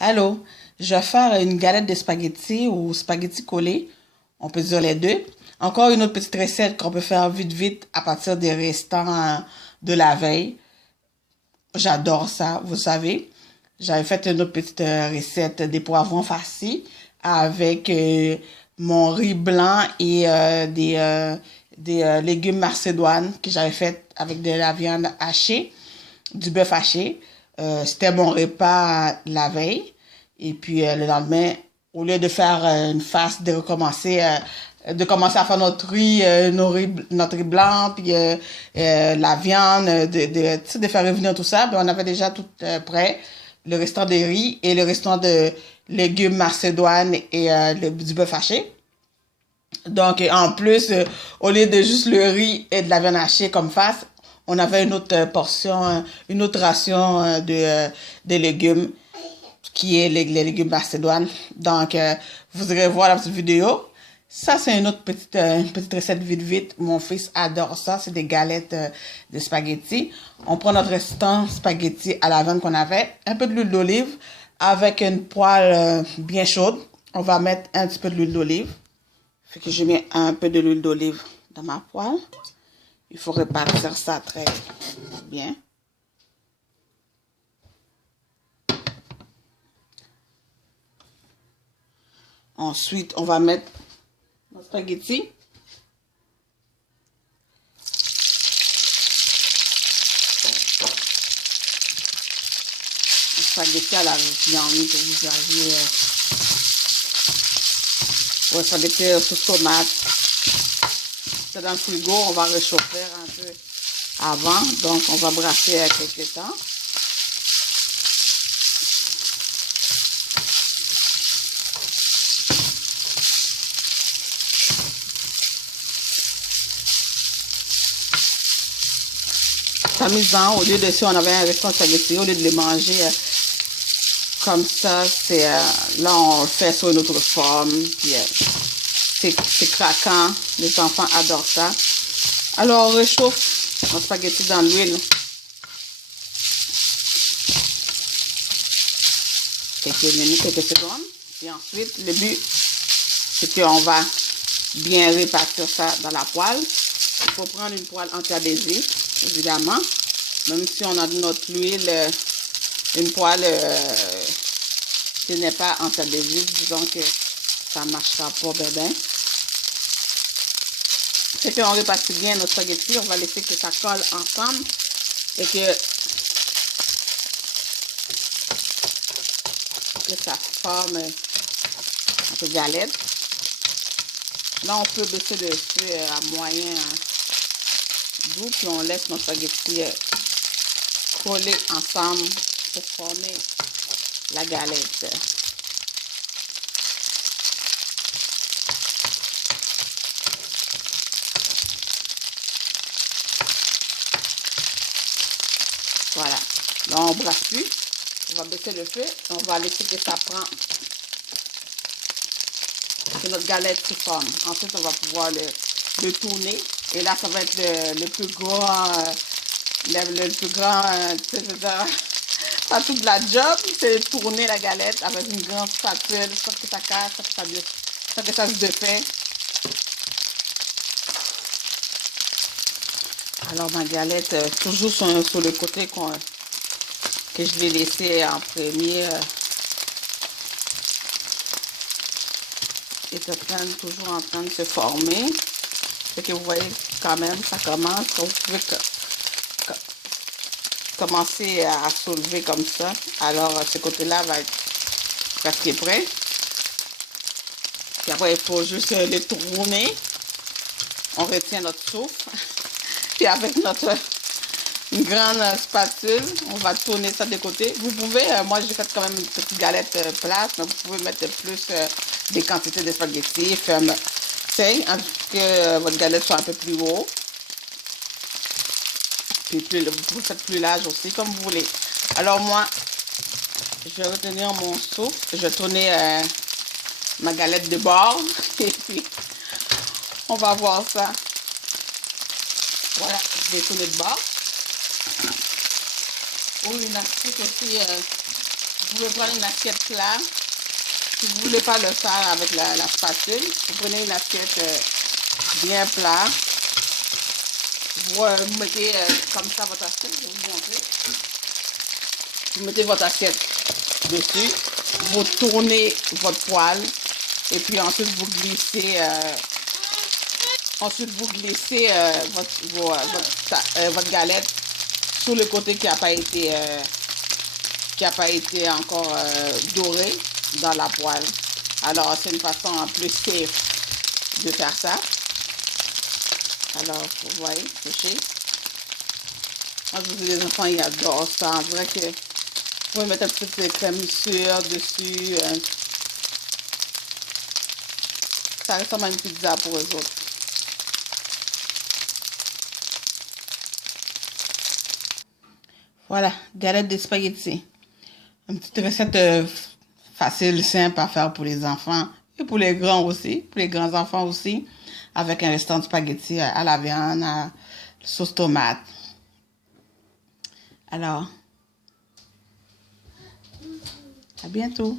Allô, je vais faire une galette de spaghettis ou spaghettis collés. On peut dire les deux. Encore une autre petite recette qu'on peut faire vite vite à partir des restants de la veille. J'adore ça, vous savez. J'avais fait une autre petite recette des poivrons farcis avec mon riz blanc et des légumes macédoines que j'avais fait avec de la viande hachée, du bœuf haché. C'était mon repas la veille. Et puis le lendemain, au lieu de faire une farce, de commencer à faire notre riz blanc, puis la viande, tu sais, de faire revenir tout ça, ben, on avait déjà tout prêt, le restant de riz et le restant de légumes macédoine et du bœuf haché. Donc, en plus, au lieu de juste le riz et de la viande hachée comme face, on avait une autre portion, une autre ration de légumes qui est les légumes macédoines. Donc, vous irez voir la petite vidéo. Ça, c'est une petite recette vite vite. Mon fils adore ça. C'est des galettes de spaghettis. On prend notre restant spaghetti à la viande qu'on avait, un peu de l'huile d'olive avec une poêle bien chaude. On va mettre un petit peu de l'huile d'olive. Fait que je mets un peu de l'huile d'olive dans ma poêle. Il faut répartir ça très bien. Ensuite, on va mettre nos spaghettis. Les spaghettis à la viande que vous avez. Ouais, spaghettis sauce tomate. C'est dans le frigo, on va réchauffer un peu avant. Donc, on va brasser à quelques temps. Amusant, au lieu de si on avait un restant de spaghetti, au lieu de les manger comme ça, c'est là on le fait sur une autre forme, puis c'est craquant, les enfants adorent ça. Alors on réchauffe nos spaghettis dans l'huile quelques minutes, quelques secondes, et ensuite le but c'est qu'on va bien répartir ça dans la poêle. Il faut prendre une poêle anti-adhésive, évidemment. Même si on a de notre huile, une poêle qui n'est pas anti-adhésive, disons que ça ne marchera pas bien. C'est qu'on répartit bien notre spaghetti, on va laisser que ça colle ensemble et que ça forme un peu de galette. Là, on peut baisser le feu à moyen doux, puis on laisse nos spaghettis coller ensemble pour former la galette. Voilà. Là, on brasse plus. On va baisser le feu. On va laisser que ça prend. Que notre galette se forme. Ensuite, on va pouvoir le tourner. Et là, ça va être le plus grand, le plus grand, tu sais, je veux dire, pas toute la job, c'est de tourner la galette avec une grande spatule, sans que ça casse, sans que ça se défait. Alors, ma galette, toujours sur le côté que je vais laisser en premier, est toujours en train de se former. Fait que vous voyez quand même, ça commence. Vous pouvez commencer à soulever comme ça. Alors, ce côté-là va être presque prêt. Puis après, il faut juste le tourner. On retient notre souffle. Puis avec une grande spatule, on va tourner ça de côté. Vous pouvez, moi j'ai fait quand même une petite galette plate, mais vous pouvez mettre plus des quantités de spaghettis, que votre galette soit un peu plus haut. Puis vous faites plus large aussi, comme vous voulez. Alors moi, je vais retenir mon souffle. Je vais tourner ma galette de bord. Et puis, on va voir ça. Voilà, je vais tourner de bord. Ou une astuce aussi pouvez prendre une assiette plat. Si vous ne voulez pas le faire avec la spatule, vous prenez une assiette bien plat. Vous mettez comme ça votre assiette, je vais vous montrer. Vous mettez votre assiette dessus, vous tournez votre poêle et puis ensuite vous glissez, votre galette sur le côté qui n'a pas été encore doré dans la poêle. Alors c'est une façon plus safe de faire ça. Alors vous voyez, séché. Moi je vous dis, les enfants ils adorent ça. On dirait que vous pouvez mettre un petit peu de crème sûre dessus. Ça ressemble à une pizza pour eux autres. Voilà, galette de spaghetti. Une petite recette facile, simple à faire pour les enfants et pour les grands aussi, pour les grands enfants aussi, avec un restant de spaghetti à la viande, à sauce tomate. Alors, à bientôt.